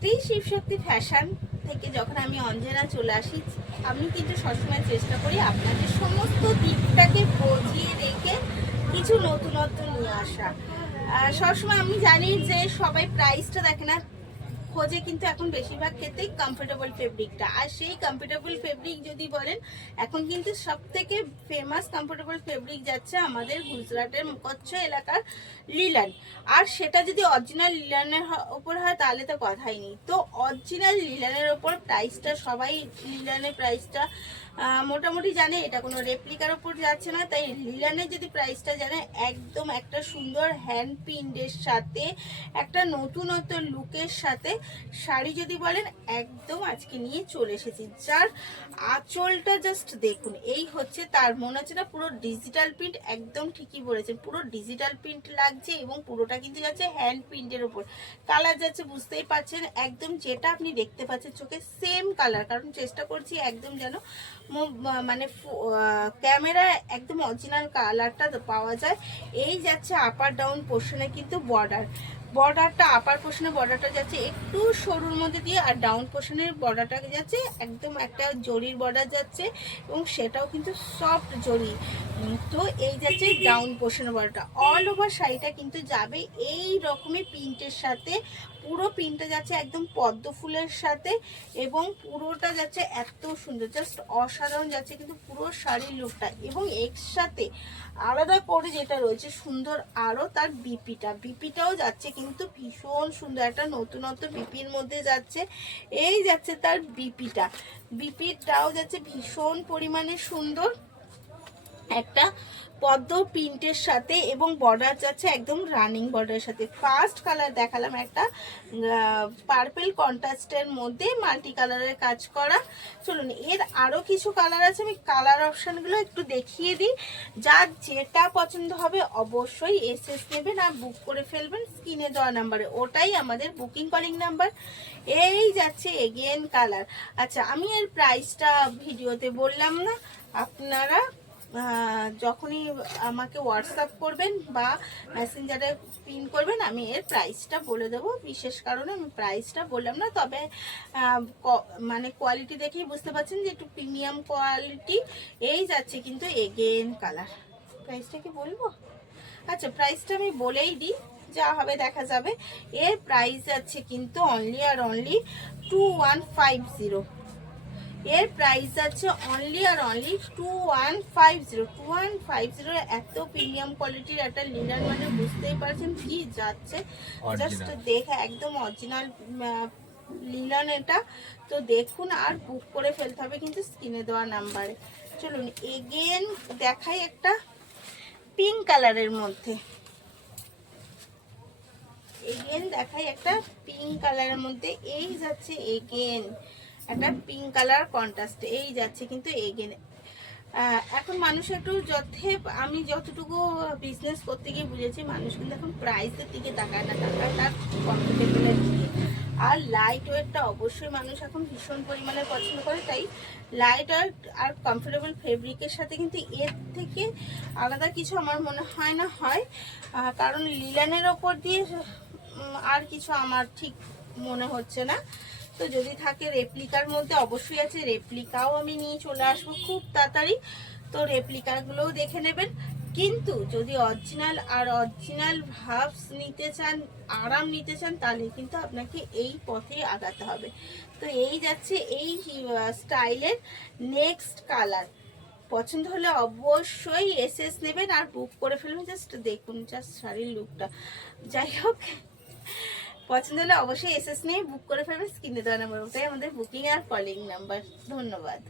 Shri Shivshakti fashion থেকে যখন আমি অঞ্জনা চলে আসি, আমি কিন্তু সবসময় চেষ্টা করি আপনাদের সমস্ত দিকটাকে বুঝিয়ে রেখে কিছু নতুনত্ব নিয়ে আসা। সবসময় আমি জানি যে সবাই প্রাইসটা দেখে না, খোঁজে কিন্তু এখন বেশিরভাগ ক্ষেত্রেই কমফোর্টেবল ফেব্রিকটা। আর সেই কমফোর্টেবল ফেব্রিক যদি বলেন, এখন কিন্তু সব থেকে ফেমাস কমফোর্টেবল ফেব্রিক যাচ্ছে আমাদের গুজরাটের কচ্ছ এলাকার লিলান। আর সেটা যদি অরিজিনাল লিলানের ওপর হয় তাহলে তো কথাই নেই। তো অরিজিনাল লিলানের ওপর প্রাইসটা সবাই, লিলানের প্রাইসটা মোটামুটি জানে, এটা কোনো রেপ্লিকার ওপর যাচ্ছে না। তাই লিলানের যদি প্রাইসটা জানে, একদম একটা সুন্দর হ্যান্ড প্রিন্টের সাথে একটা নতুনত্ব লুকের সাথে শাড়ি যদি বলেন, একদম আজকে নিয়ে চলে এসেছি। যার আঁচলটা জাস্ট দেখুন, এই হচ্ছে তার, মনে হচ্ছে না পুরো ডিজিটাল প্রিন্ট। একদম ঠিকই বলেছেন, পুরো ডিজিটাল প্রিন্ট লাগছে এবং পুরোটা কিন্তু যাচ্ছে হ্যান্ড প্রিন্টের ওপর। কালার যাচ্ছে বুঝতেই পারছেন, একদম যেটা আপনি দেখতে পাচ্ছেন চোখে সেম কালার। কারণ চেষ্টা করছি একদম যেন মানে ক্যামেরায় একদম অরিজিনাল কালারটা পাওয়া যায়। এই যাচ্ছে আপার ডাউন পোর্শনে কিন্তু বর্ডারটা আপার পোর্শনে বর্ডারটা যাচ্ছে একটু সরুর মধ্যে দিয়ে, আর ডাউন পোর্শনের বর্ডারটা যাচ্ছে একদম একটা জরির বর্ডার যাচ্ছে, এবং সেটাও কিন্তু সফট জরি। তো এই যাচ্ছে ডাউন পোর্শনের বর্ডারটা। অল ওভার শাড়িটা কিন্তু যাবে এই রকমের প্রিন্টের সাথে। পুরো প্রিন্টটা যাচ্ছে একদম পদ্ম ফুলের সাথে, এবং পুরোটা যাচ্ছে এত সুন্দর, জাস্ট অসাধারণ যাচ্ছে কিন্তু পুরো শাড়ির লুকটা। এবং এর সাথে আলাদা করে যেটা রয়েছে সুন্দর আরও, তার বিপিটাও যাচ্ছে কিন্তু ভীষণ সুন্দর, একটা নতুনত্ব বিপির মধ্যে যাচ্ছে। এই যাচ্ছে তার বিপিটাও যাচ্ছে ভীষণ পরিমাণে সুন্দর, একটা পদ্ম প্রিন্টের সাথে, এবং বর্ডার যাচ্ছে একদম রানিং বর্ডারের সাথে। ফার্স্ট কালার দেখালাম একটা পার্পল কন্ট্রাস্টের মধ্যে মাল্টি কালারের কাজ করা। চলুন, এর আরও কিছু কালার আছে, আমি কালার অপশানগুলো একটু দেখিয়ে দিই। যার যেটা পছন্দ হবে অবশ্যই এসএস নেবেন আর বুক করে ফেলবেন স্ক্রিনে দেওয়া নাম্বারে, ওটাই আমাদের বুকিং কলিং নাম্বার। এই যাচ্ছে এগেন কালার। আচ্ছা, আমি এর প্রাইসটা ভিডিওতে বললাম না, আপনারা যখনই আমাকে হোয়াটসঅ্যাপ করবেন বা মেসেঞ্জারে পিন করবেন, আমি এর প্রাইসটা বলে দেবো। বিশেষ কারণে আমি প্রাইসটা বললাম না, তবে মানে কোয়ালিটি দেখেই বুঝতে পারছেন যে একটু প্রিমিয়াম কোয়ালিটি। এই যাচ্ছে কিন্তু এগেন কালার। প্রাইসটা কি বলবো? আচ্ছা, প্রাইসটা আমি বলেই দিই, যা হবে দেখা যাবে। এর প্রাইস যাচ্ছে কিন্তু অনলি আর অনলি 2150। এর প্রাইস আছে অনলি আর অনলি 2150। এত প্রিমিয়াম কোয়ালিটির একটা লিনার, মানে বুঝতেই পারছেন কি যাচ্ছে। জাস্ট দেখে একদম অরিজিনাল লিনান এটা। তো দেখুন, আর বুক করে ফেলতে হবে কিন্তু স্ক্রিনে দেওয়া নাম্বারে। চলুন এগেন দেখাই একটা পিঙ্ক কালারের মধ্যে, এই যাচ্ছে এগেন একটা পিঙ্ক কালার কন্ট্রাস্ট। এই যাচ্ছে কিন্তু এগেন। এখন মানুষ একটু আমি যতটুকু বিজনেস করতে গিয়ে বুঝেছি, মানুষ কিন্তু এখন প্রাইসের দিকে তাকায় না, তাকায় তার কমফোর্টেবলের দিকে। আর লাইট ওয়েটটা অবশ্যই মানুষ এখন ভীষণ পরিমাণে পছন্দ করে। তাই লাইট ওয়েট আর কমফোর্টেবল ফেব্রিকের সাথে কিন্তু এর থেকে আলাদা কিছু আমার মনে হয় না হয়। কারণ লিলানের ওপর দিয়ে আর কিছু আমার ঠিক মনে হচ্ছে না। তো যদি থাকে রেপ্লিকার মধ্যে অবশ্যই আছে, রেপ্লিকাও আমি নিয়ে চলে আসবো খুব তাড়াতাড়ি। তো রেপ্লিকাগুলোও দেখে নেবেন। কিন্তু যদি অরিজিনাল ভাবস নিতে চান, আরাম নিতে চান, তাহলে কিন্তু আপনাকে এই পথে আগাতে হবে। তো এই যাচ্ছে এই স্টাইলের নেক্সট কালার। পছন্দ হলে অবশ্যই এসএস নেবেন আর বুক করে ফেলবেন। জাস্ট দেখুন, জাস্ট শাড়ির লুকটা। যাই হোক, পছন্দ হলে অবশ্যই এসএস নিয়ে বুক করে ফেলবেন স্ক্রিনে দেওয়া নাম্বার, ওটাই আমাদের বুকিং আর কলিং নাম্বার। ধন্যবাদ।